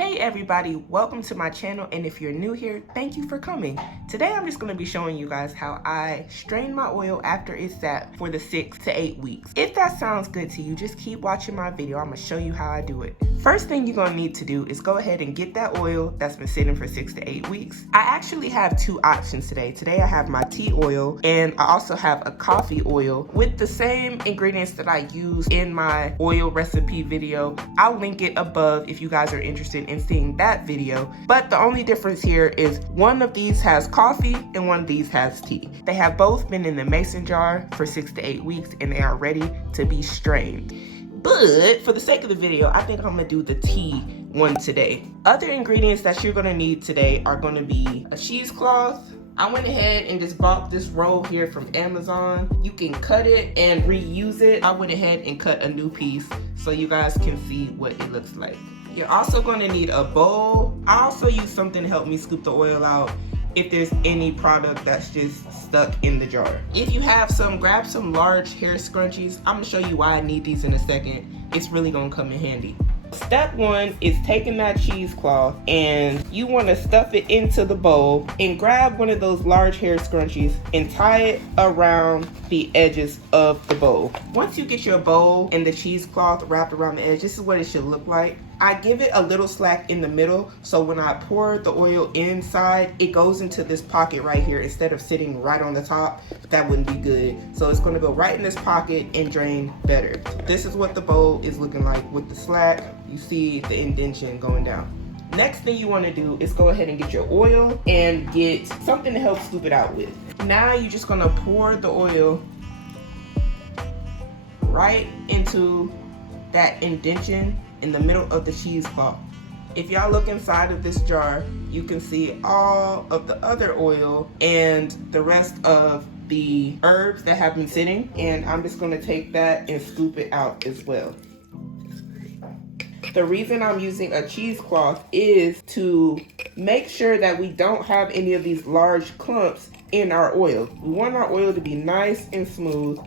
Hey everybody, welcome to my channel, and if you're new here, thank you for coming. Today I'm just going to be showing you guys how I strain my oil after it's sat for the 6 to 8 weeks. If that sounds good to you, just keep watching my video. I'm going to show you how I do it. First thing you're going to need to do is go ahead and get that oil that's been sitting for 6 to 8 weeks. I actually have two options today. Today I have my tea oil and I also have a coffee oil with the same ingredients that I use in my oil recipe video. I'll link it above if you guys are interested in seeing that video. But the only difference here is one of these has coffee and one of these has tea. They have both been in the mason jar for 6 to 8 weeks and they are ready to be strained. But for the sake of the video, I think I'm gonna do the tea one today. Other ingredients that you're gonna need today are gonna be a cheesecloth. I went ahead and just bought this roll here from Amazon. You can cut it and reuse it. I went ahead and cut a new piece so you guys can see what it looks like. You're also gonna need a bowl. I also use something to help me scoop the oil out if there's any product that's just stuck in the jar. If you have some, grab some large hair scrunchies. I'm gonna show you why I need these in a second. It's really gonna come in handy. Step one is taking that cheesecloth and you want to stuff it into the bowl and grab one of those large hair scrunchies and tie it around the edges of the bowl. Once you get your bowl and the cheesecloth wrapped around the edge, this is what it should look like. I give it a little slack in the middle, so when I pour the oil inside, it goes into this pocket right here instead of sitting right on the top. That wouldn't be good. So it's gonna go right in this pocket and drain better. This is what the bowl is looking like with the slack. You see the indentation going down. Next thing you wanna do is go ahead and get your oil and get something to help scoop it out with. Now you're just gonna pour the oil right into that indentation in the middle of the cheesecloth. If y'all look inside of this jar, you can see all of the other oil and the rest of the herbs that have been sitting, and I'm just gonna take that and scoop it out as well. The reason I'm using a cheesecloth is to make sure that we don't have any of these large clumps in our oil. We want our oil to be nice and smooth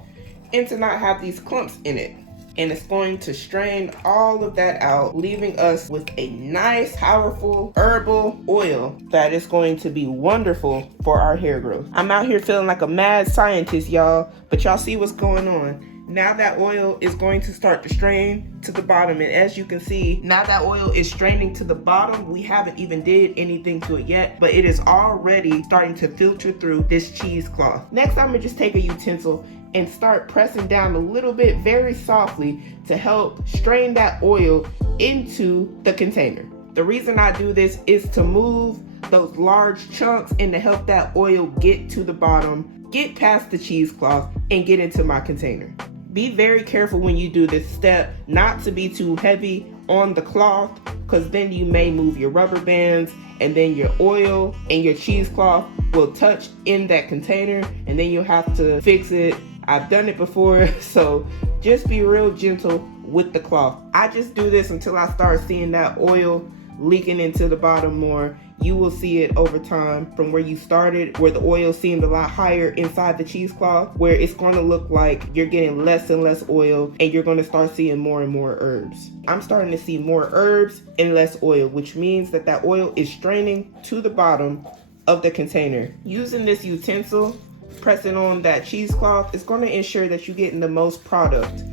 and to not have these clumps in it. And it's going to strain all of that out, leaving us with a nice, powerful herbal oil that is going to be wonderful for our hair growth. I'm out here feeling like a mad scientist, y'all, but y'all see what's going on. Now that oil is going to start to strain to the bottom, and as you can see, now that oil is straining to the bottom. We haven't even did anything to it yet, but it is already starting to filter through this cheesecloth. Next, I'm gonna just take a utensil and start pressing down a little bit very softly to help strain that oil into the container. The reason I do this is to move those large chunks and to help that oil get to the bottom, get past the cheesecloth, and get into my container. Be very careful when you do this step not to be too heavy on the cloth, because then you may move your rubber bands and then your oil and your cheesecloth will touch in that container and then you'll have to fix it. I've done it before, so just be real gentle with the cloth. I just do this until I start seeing that oil leaking into the bottom more. You will see it over time from where you started, where the oil seemed a lot higher inside the cheesecloth, where it's going to look like you're getting less and less oil and you're going to start seeing more and more herbs. I'm starting to see more herbs and less oil, which means that that oil is straining to the bottom of the container. Using this utensil, pressing on that cheesecloth is going to ensure that you're getting the most product.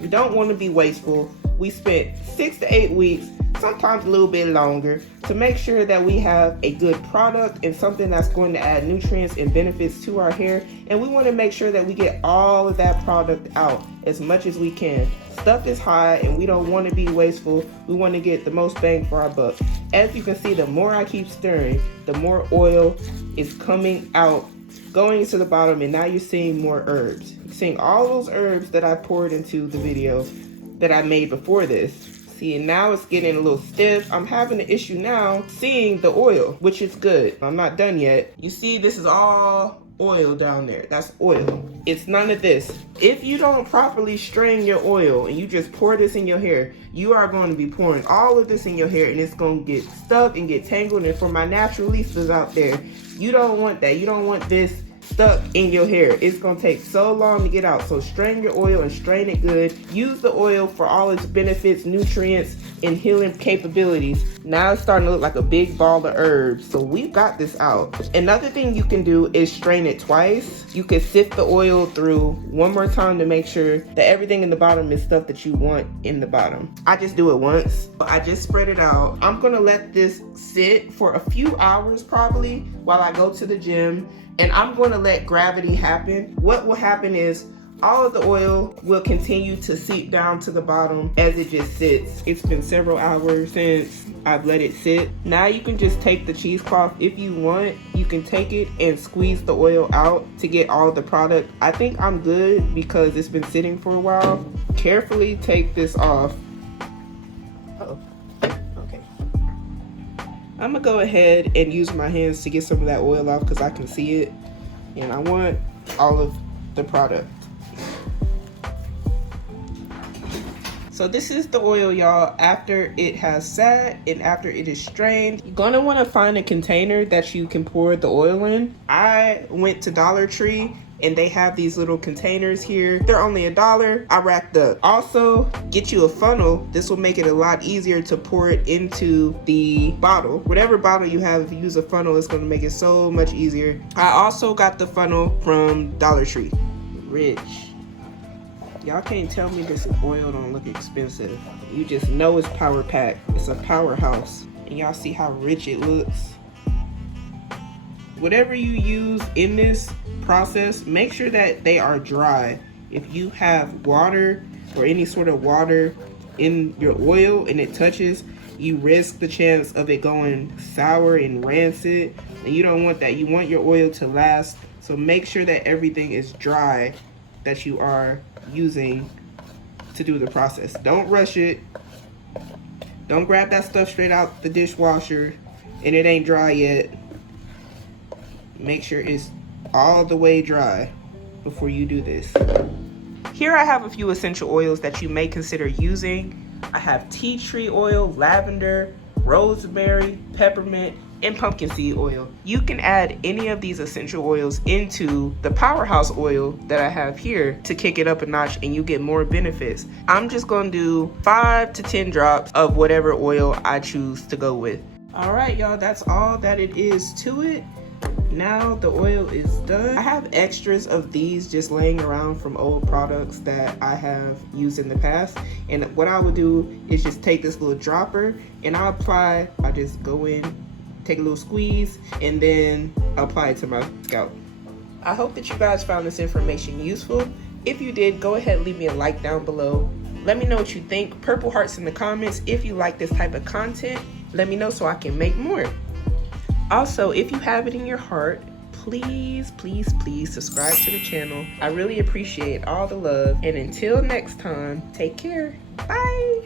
You don't want to be wasteful. We spent 6 to 8 weeks, sometimes a little bit longer, to make sure that we have a good product and something that's going to add nutrients and benefits to our hair. And we want to make sure that we get all of that product out as much as we can. Stuff is high and we don't want to be wasteful. We want to get the most bang for our buck. As you can see, the more I keep stirring, the more oil is coming out, going to the bottom, and now you're seeing more herbs. You're seeing all those herbs that I poured into the video that I made before this. See, now it's getting a little stiff. I'm having an issue now seeing the oil, which is good. I'm not done yet. You see, this is all oil down there. That's oil. It's none of this. If you don't properly strain your oil and you just pour this in your hair, you are going to be pouring all of this in your hair and it's going to get stuck and get tangled. And for my naturalistas out there, you don't want that. You don't want this stuck in your hair. It's gonna take so long to get out. So strain your oil and strain it good. Use the oil for all its benefits, nutrients, and healing capabilities. Now it's starting to look like a big ball of herbs. So we've got this out. Another thing you can do is strain it twice. You can sift the oil through one more time to make sure that everything in the bottom is stuff that you want in the bottom. I just do it once. I just spread it out. I'm gonna let this sit for a few hours probably while I go to the gym, and I'm going to let gravity happen. What will happen is all of the oil will continue to seep down to the bottom as it just sits. It's been several hours since I've let it sit. Now you can just take the cheesecloth if you want. You can take it and squeeze the oil out to get all of the product. I think I'm good because it's been sitting for a while. Carefully take this off. Okay. I'm gonna go ahead and use my hands to get some of that oil off because I can see it, and I want all of the product. So this is the oil, y'all, after it has sat and after it is strained. You're gonna wanna find a container that you can pour the oil in. I went to Dollar Tree and they have these little containers here. They're only $1. I racked up. Also, get you a funnel. This will make it a lot easier to pour it into the bottle. Whatever bottle you have, if you use a funnel, it's gonna make it so much easier. I also got the funnel from Dollar Tree. Rich. Y'all can't tell me this oil don't look expensive. You just know it's power packed. It's a powerhouse. And y'all see how rich it looks? Whatever you use in this process, make sure that they are dry. If you have water or any sort of water in your oil and it touches, you risk the chance of it going sour and rancid, and you don't want that. You want your oil to last, so make sure that everything is dry that you are using to do the process. Don't rush it. Don't grab that stuff straight out the dishwasher and it ain't dry yet. Make sure it's all the way dry before you do this. Here I have a few essential oils that you may consider using. I have tea tree oil, lavender, rosemary, peppermint, and pumpkin seed oil. You can add any of these essential oils into the Powerhouse oil that I have here to kick it up a notch, and you get more benefits. I'm just gonna do 5 to 10 drops of whatever oil I choose to go with. All right, y'all, that's all that it is to it. Now the oil is done. I have extras of these just laying around from old products that I have used in the past. And what I would do is just take this little dropper and I just go in, take a little squeeze, and then apply it to my scalp. I hope that you guys found this information useful. If you did, go ahead and leave me a like down below. Let me know what you think. Purple hearts in the comments if you like this type of content. Let me know so I can make more. Also, if you have it in your heart, please, please, please subscribe to the channel. I really appreciate all the love. And until next time, take care. Bye.